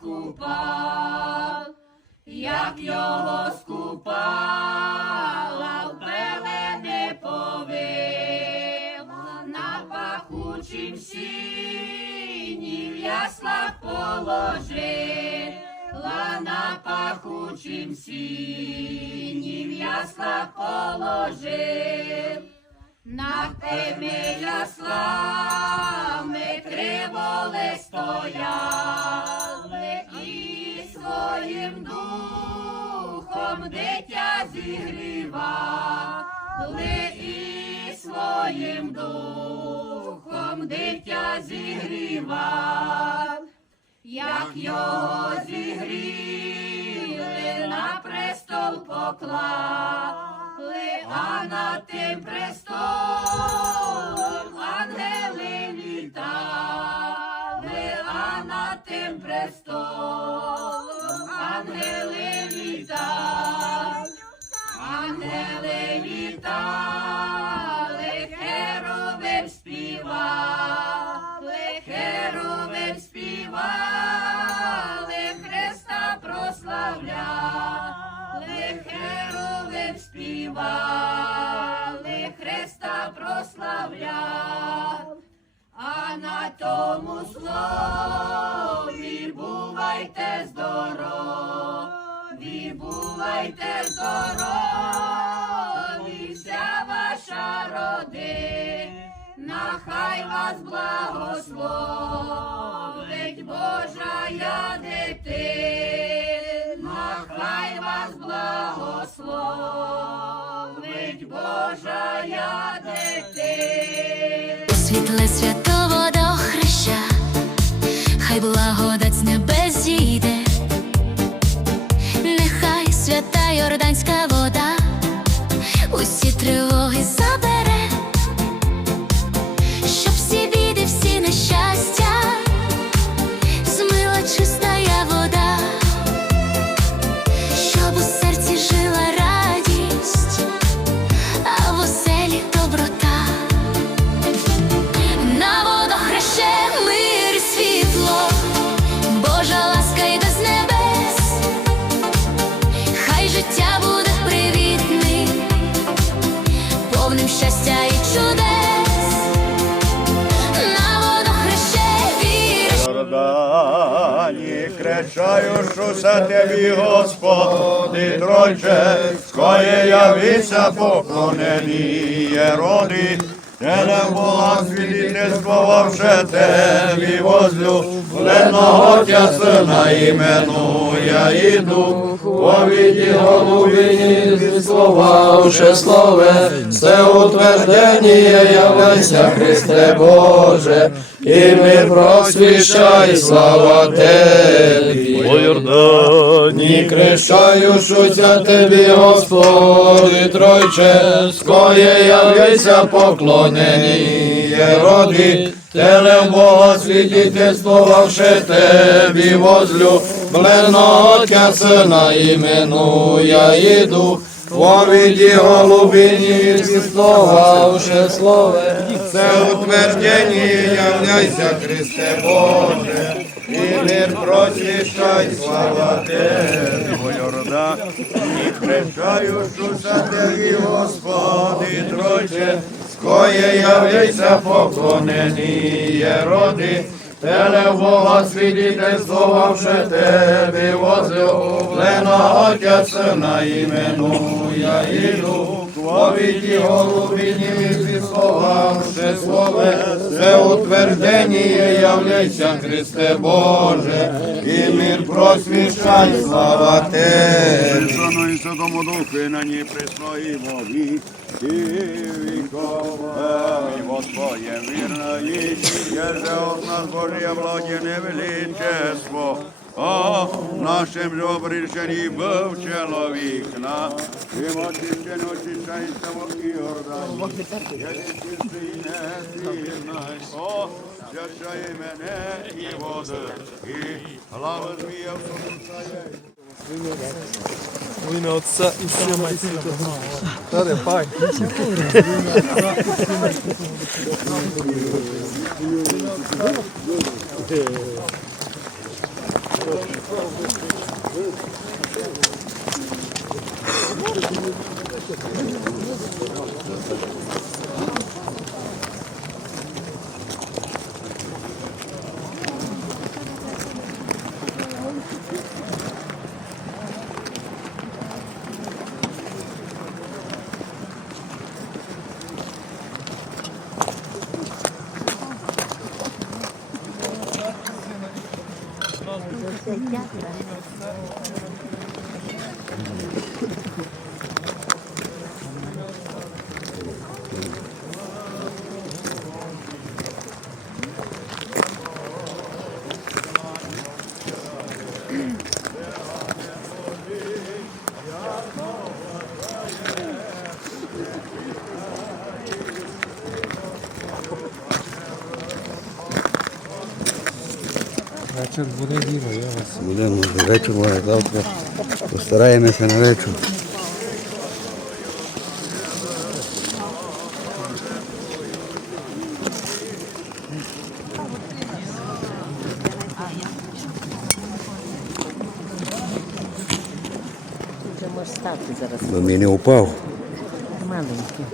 Купала, як його скупала, в пелени повила, на пахучім сіні в яслах положила, на пахучім сіні в яслах положив. Над тими яслами криволи стояли і своїм духом дитя зігрівали і своїм духом дитя зігрівали. Як його зігріли, на престол поклали, а над тим престолом ангели літали, а над тим престолом ангели літали, ангели літали, херовим співали, херовим співали, Христа прославляли, херовим співали, Христа прославляли. А на тому слові бувайте здорові, бувайте здорові, вся ваша родина, хай вас благословить Божая дитина, хай вас благословить Божая дитина. Світле святого до хреща, хай благодать зійде, нехай свята Йорданська вода, усі тривоги забере, Йордані, що шуся тебе, Господи, Тройче, скоє явися поклонені роди, Телем була свідетельствувавши Тебі возлюбленого Тя Сина іменуя і Дух, повіді голубині, зісловавши слове, все утвердення являйся, Христе Боже, і ми просвіщай, слава Тебі. О Йордані, Крещаю, шуся Господи, Тройче, скоє являйся поклонені. Роди, Телем Бога свідетельствувавши Тебі возлюбленого Отця Сина іменуя і Дух, Повіді голубині, зісловавши слове, це утвердження являйся, Христе Боже, і мир просвіщай, слава Тебе, Йорда, і хрещаю, Шуша Тебе, Господи, Тройче, скоє являйся поклонені роди, Теле Бога свідетельствувавши Тебе, возлюбленого Отця Сина іменуя і Дух, Повіді голубині відсловавши слове, це утверденіє являйся, Христе Боже, і мир просвіщай, слава Тебе. Соно і Святому Духу, і на ній присно і во віки віков. І Господє вірно і єже от нас Божє благоне величество. О, нашим же обрішенні був чоловік на і очищен очищається в Іордані. Єди чистий не свірнай, о, свящає мене і води, і глава змія в сумусає. В ім'я Отця і Сина і Святого. Таре, пай. Thank you. Gracias. Будемо до вечора, завтра постараємося на вечір. Вже може стати зараз Бо мені не упав. маленький.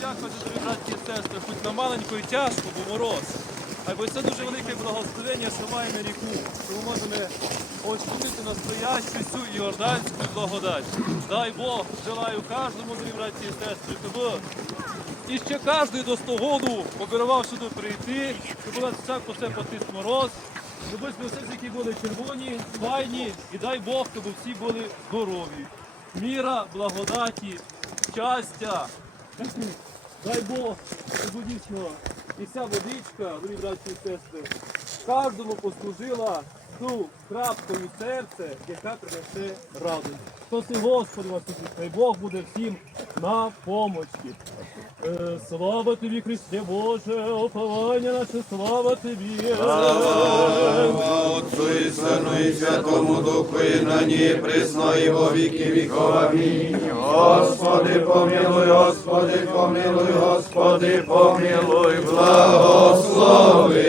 Дякую, дорогі браті і сестри, хоч на маленьку і тяжко, бо мороз. Бо це дуже велике благословення, що маємо ріку, що ми можемо очутити настоящу цю іорданську благодать. Дай Бог, желаю кожному, дорогі браті і сестри, щоб і ще кожний до стогоду обірвав сюди прийти, щоб у нас всяко все потис мороз, щоб ми все які були червоні, файні, і дай Бог, щоб всі були здорові. Міра, благодаті, щастя. Дай Бог, щоб дійсно і ця водичка, дорогі браті сестри, кожному послужила ту крапкою серце, яка принесе радість. Спаси Господи вас, хай Бог буде всім на помочі. Слава тобі, Христе Боже, оповання наше, слава тобі. Отцу і Сину і Святому Духу, і на ній присно і во віки віков. Амінь. Господи, помилуй, Господи, помилуй, Господи, помилуй, благослови.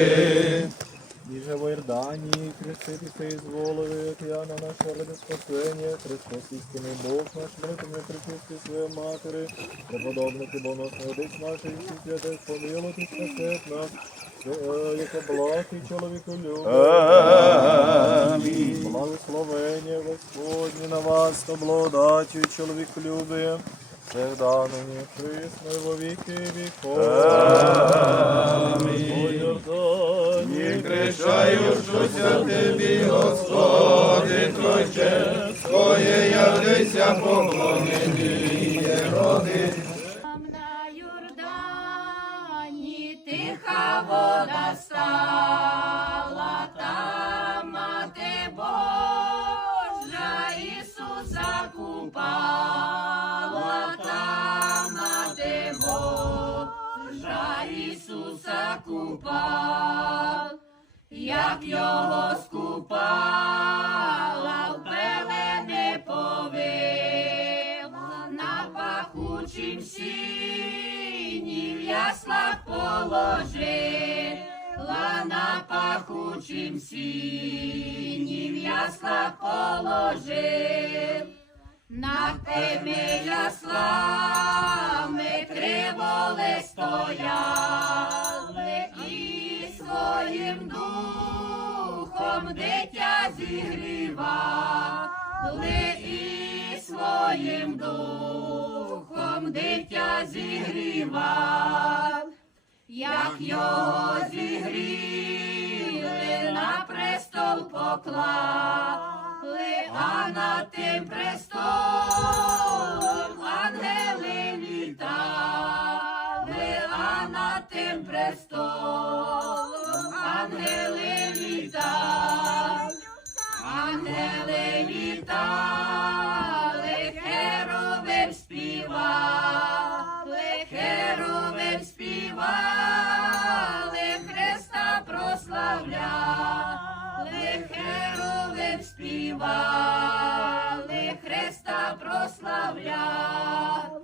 Креститися із голови, Тіана наша ради спасення, Христос істинний Бог наш, молитвами причисти своє матері, преподобники боносний отець наших, всі святих, помилуйте, спасет нас, е, як облаки чоловіку любить. Благословення Господні на вас, то благодаттю чоловік любить, всегда нині присно во віки віков. Амінь. І кричаю, щося тобі, Господи, Тройче, своє являйся поклонені роди. Як його скупала, в пелени повила, на пахучім сіні в яслах положила, на пахучім сіні в яслах положив. Над тими яслами криволи стояли і своїм духом дитя зігрівали і своїм духом дитя зігрівав, як його зігріли, на престол поклали, а над тим престолом ангели літали, а над тим престолом ангели літали. Ангели літали, херовим співали, херовим співали, Христа прославляли, херовим співали, Христа прославляли.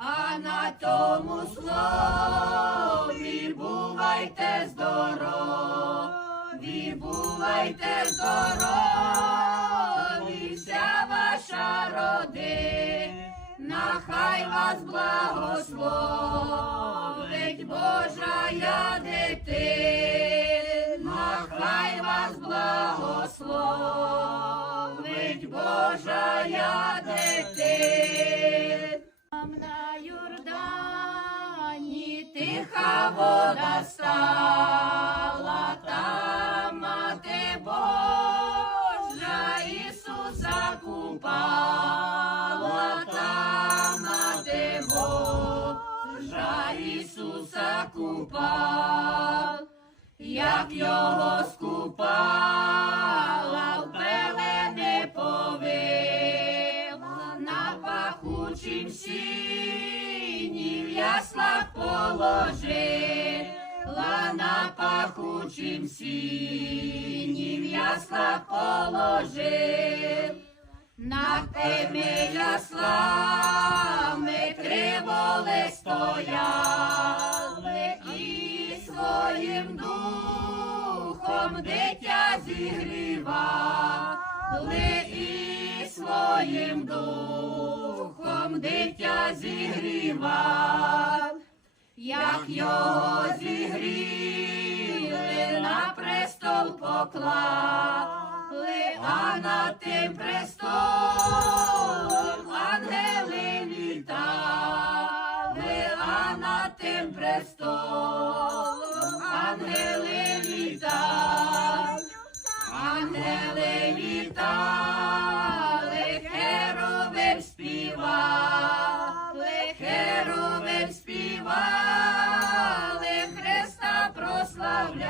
А на тому слові бувайте здорові, бувайте здорові, вся ваша родина, хай вас благословить Божая дитина, хай вас благословить Божая дитина. На Йордані тиха вода стала, купала, як його скупала, в пелени повила, на пахучім сіні в яслах положила, на пахучім сіні в яслах положила. На тими яслами криволи стояли і своїм духом дитя зігрівали, і своїм духом дитя зігрівали, як його зігріли, на престол поклали, а над тим престолом ангели літали, а над тим престолом ангели літали, ангели літали, херовим співали, херовим співали, Христа прославляли,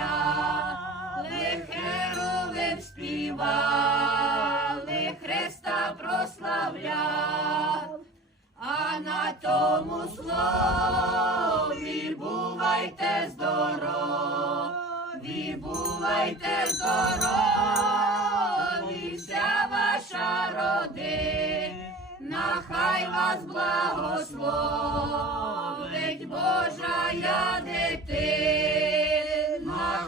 херовим співали, Христа прославляли. А на тому слові бувайте здорові, вся ваша родина, хай вас благословить Божая дитина,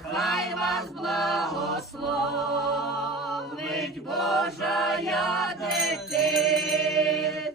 хай вас благословить Божая дитина.